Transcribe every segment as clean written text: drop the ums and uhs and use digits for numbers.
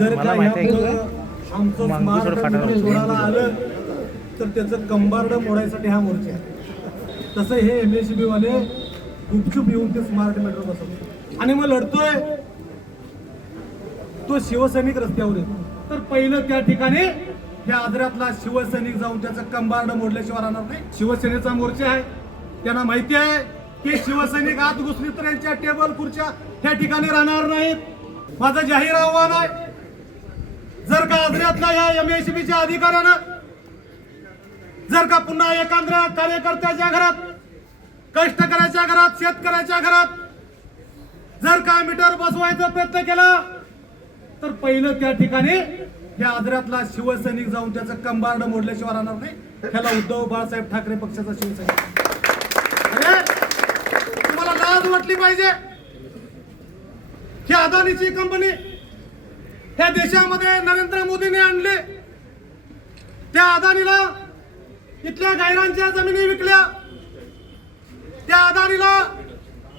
जर का आमचं स्मार्ट मीटर सोडायला आलं तर त्याचं कंबार्ड मोडायसाठी हा मोर्चा आहे. तसं हे MSCB वाले गुपचूप येऊन ते स्मार्ट मीटर बसवतात आणि मग लढतोय तो शिवसैनिक रस्त्यावर येतो. तर पहिलं त्या ठिकाणी त्या आजऱ्यातला शिवसैनिक जाऊन त्याचं कंबार्ड मोडल्याशिवाय राहणार नाही. शिवसेनेचा मोर्चा आहे, त्यांना माहिती आहे की शिवसैनिक आत घुसली तर यांच्या टेबल खुर्च्या त्या ठिकाणी राहणार नाहीत. माझं जाहीर आव्हान आहे, जर का आजऱ्यातल्या या MSCBच्या अधिकाऱ्यानं जर का पुन्हा एखाद्या कार्यकर्त्याच्या घरात, कष्टकऱ्याच्या घरात, शेतकऱ्याच्या घरात जर का मीटर बसवायचा प्रयत्न केला तर पहिलं त्या ठिकाणी या आजऱ्यातला शिवसैनिक जाऊन त्याचं कंबार्ड मोडल्याशिवाय राहणार नाही. त्याला उद्धव बाळासाहेब ठाकरे पक्षाचा शिवसैनिक. अरे तुम्हाला लाज वाटली पाहिजे. ही अदानीची कंपनी ह्या देशामध्ये नरेंद्र मोदींनी आणली. त्या अदानीला इथल्या गायरांच्या जमिनी विकल्या. त्या अदानीला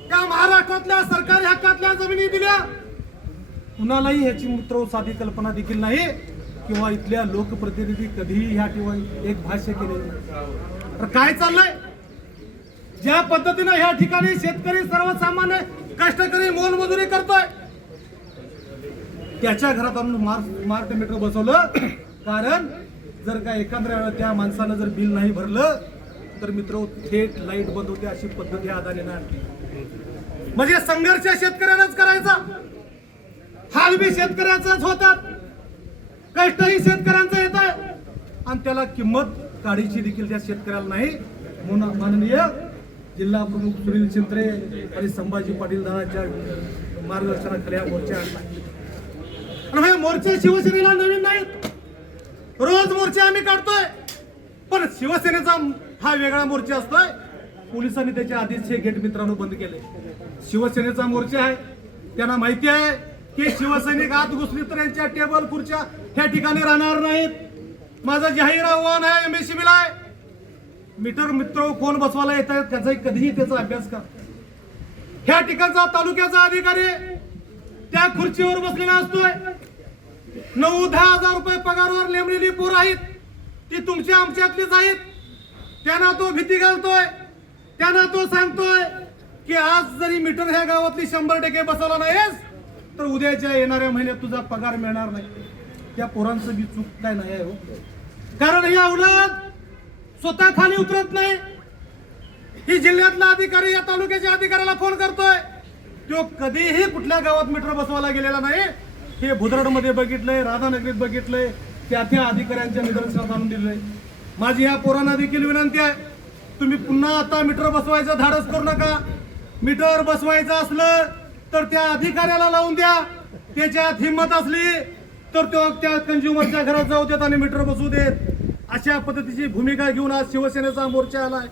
त्या महाराष्ट्रातल्या सरकारी हक्कातल्या जमिनी दिल्या. कुणालाही ह्याची मित्र साधी कल्पना देखील नाही किंवा इथल्या लोकप्रतिनिधी कधीही ह्या किंवा एक भाष्य केलेलं नाही. तर काय चाललंय, ज्या पद्धतीनं ह्या ठिकाणी शेतकरी सर्वसामान्य कष्टकरी मोलमजुरी करतोय, त्याच्या घरात आणून स्मार्ट मीटर बसवलं. कारण जर का एखाद्या वेळा त्या माणसानं जर बिल नाही भरलं तर मित्र थेट लाईट बंद होते. अशी पद्धत या अदानीनं आणली. म्हणजे संघर्ष शेतकऱ्यांनाच करायचा, हाल बी शेतकऱ्याचाच होतात, कष्टही शेतकऱ्यांचं येत आहे आणि त्याला किंमत काढीची देखील त्या शेतकऱ्याला नाही. म्हणून माननीय जिल्हा प्रमुख सुनील चिंत्रे आणि संभाजी पाटील दादाच्या मार्गदर्शनाखाली हा मोर्चा आणला. आणि हे मोर्चे शिवसेनेला नवीन नाहीत, रोज मोर्चे आम्ही काढतोय. पण शिवसेनेचा हा वेगळा मोर्चा असतोय. पोलिसांनी त्याच्या आधीच हे गेट मित्रांनो बंद केले. शिवसेनेचा मोर्चा आहे, त्यांना माहिती आहे की शिवसैनिक आत घुसली तर यांच्या टेबल खुर्च्या त्या ठिकाणी राहणार नाहीत. माझं जाहीर आव्हान आहे MSCBला आहे, मीटर मित्र कोण बसवायला येत आहेत त्याचा कधीही त्याचा अभ्यास करा. ह्या ठिकाणचा तालुक्याचा अधिकारी त्या खुर्चीवर बसलेला असतोय. 9-10 हजार रुपये पगारावर नेमलेली पोरं आहेत, ती तुमच्या आमच्यातलीच आहेत. त्यांना तो भीती घालतोय, त्यांना तो सांगतोय की आज जरी मीटर ह्या गावातली 100% बसवला नाहीस तर उद्याच्या येणाऱ्या महिन्यात तुझा पगार मिळणार नाही. त्या पोरांचं बी चूक काय नाही आहे हो. कारण ही अवलाद स्वतः खाली उतरत नाही. ही जिल्ह्यातला अधिकारी या तालुक्याच्या अधिकाऱ्याला फोन करतोय, तो कधीही कुठल्या गावात मीटर बसवायला गेलेला नाही. हे भुदरडमध्ये बघितलंय, राधानगरीत बघितलंय, त्या अधिकाऱ्यांच्या निदर्शनास आणून दिलंय. माझी ह्या पोरांना देखील विनंती आहे, तुम्ही पुन्हा आता मीटर बसवायचं धाडस करू नका. मीटर बसवायचं असलं तर त्या अधिकाऱ्याला लावून द्या. त्याच्यात हिंमत असली तर तो त्या कंझ्युमरच्या घरात जाऊ देत आणि मीटर बसवू देत. अशा पद्धतीची भूमिका घेऊन आज शिवसेनेचा मोर्चा आलाय.